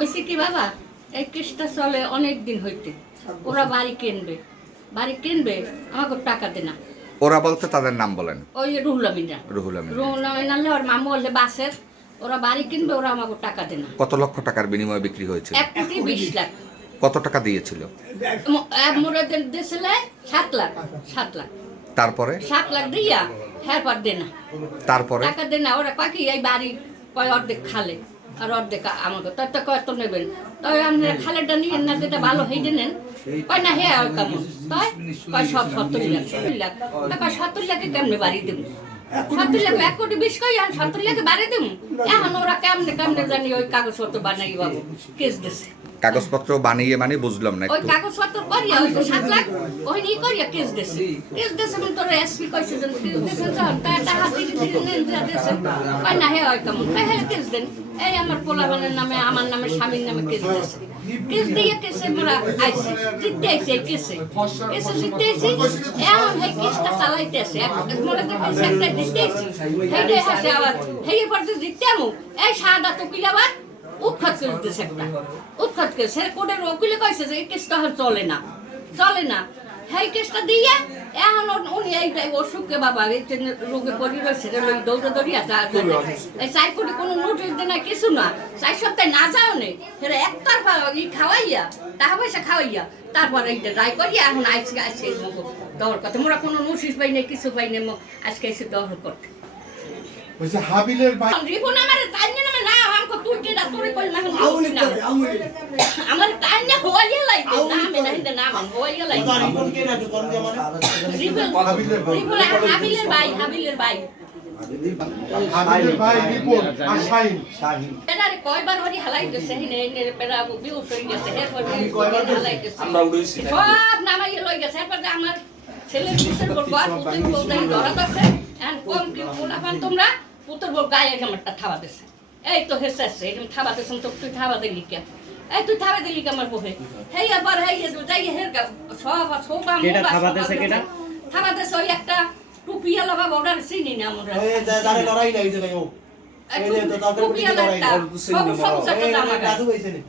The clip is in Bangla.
ওইসে কি বাবা, এই কেসটা চলে অনেক দিন হইতে। ওরা বাড়ি কিনবে আমাকে টাকা দে না। ওরা বলতে তাদের নাম বলেন। ওই রুহুল আমিনরা রুহুল আমিন। আনলে ওর মামু হলে বাসের, ওরা বাড়ি কিনবে, ওরা আমাকে টাকা দে না। কত লক্ষ টাকার বিনিময়ে বিক্রি হয়েছিল? 1,20,00,000। কত টাকা দিয়েছিল? মুরাদের দিয়েছিলে 7 লাখ। 7 লাখ। তারপরে 7 লাখ দিয়া পর দে না, তারপরে টাকা দে না। ওরা কয় কি এই বাড়ি কয় অর্ধেক খালে আর অর্ধেক আমাকে, তাই তো কত নেবেন? তাই আপনারা খালেটা নিয়েন না, যেটা ভালো হইতে নেন। কয় না হ্যাঁ ওই কেমন, তাই কয় সব 70 লাখ। 70 লাখ তা কয় 70 লাখে কেমনে বাড়ি দেবো? 70 লাখ 1,20,00,000 কই, আর 70 লাখে বাড়ি দেবো? এখন ওরা কেমনে জানি ওই কাগজপত্র বানাই বাবু কেস দিছে। কাগজপত্র বানিয়ে মানে বুঝলাম না ওই একটু। কাগজপত্র করিয়া ওই 7 লাখ ওই নিয়ে করিয়া কেস দিছে। কেস দিছে মানে তোর এসপি কইছে যে কেস দিছে, যখন টাকা হাতে দিতে নেন যা দিছে। কয় না হ্যাঁ ওই কেমন, কয় হ্যাঁ কেস দেন। এই আমার পোলাপানের নামে, আমার নামে, স্বামীর নামে কেস দিছে। কেস দিয়ে কেসে মোরা আইছি, জিততে আইছি। কেসে জিততে আইছি। এখন এই কেসটা চালাইতেছে, মোরা যে কেসে একটা জিততে আইছি, সেইটাই হাসে আবার হেই পর যে জিততে আমু এই সাদা তো কিলাবার উৎখাত করে দিতেছে একটা। উৎখাত করে সে কোর্টের উকিলে কইছে যে এই কেসটা আর চলে না। সেই কেসটা দিয়ে এখন উনি এইটাই অসুখকে বাবা এই রোগে পড়ি রয়েছে, দৌড়ি আছে। এই 4 কোটি কোনো নোটিশ দেয় না, কিছু না। 4 সপ্তাহে না যাও নেই, সেটা একতরফা খাওয়াইয়া, টাকা পয়সা খাওয়াইয়া, তারপরে এইটা রায় করিয়া এখন আজকে দহর করতে। মোরা কোনো নোটিশ পাই নাই, কিছু পাই নাই, আজকে এসে দহর করতে। হাবিলের ভাই রিপন আমার তাইনে নামে না আমকো তুই কেডা তোরে কই না আমার তাইনে হইয়া লাইতে নামে না হিন্দা নাম হইয়া লাইতে রিপন কেডা তো কোন জামানে হাবিলের ভাই হাবিলের ভাই রিপন আর শাহিন এনারে কয়বার হরি হালাইতেছে হিনে এনে পেরা বিউ হই গেছে এরপর কয়বার হালাইতেছে আমরা উড়াইছি সব নামাইয়া লই গেছে। এরপর আমার ছেলের পিছের পর বার পুতুল বউদাই ধরা আছে এন্ড কম কি পোলাপান তোমরা পুতুল বউ গায়ে আমারটা থাবা দিছে। এই তো হেসে এরকম থাবা দিছ তো তুই থাবা দিলি কে? এই তুই থাবা দিলি কে আমার বউকে? হেই আবার হেই যাই হের সব কেডা থাবা দিছে কেডা? থাবা দিছে ওই একটা টুপিওয়ালা বাবা, ওটার চিনি না আমরা। এই যারে লড়াই লাইছে ভাই ও এই যে তো তাদের টুপিওয়ালা একটা সব জায়গা জামা গায়ে।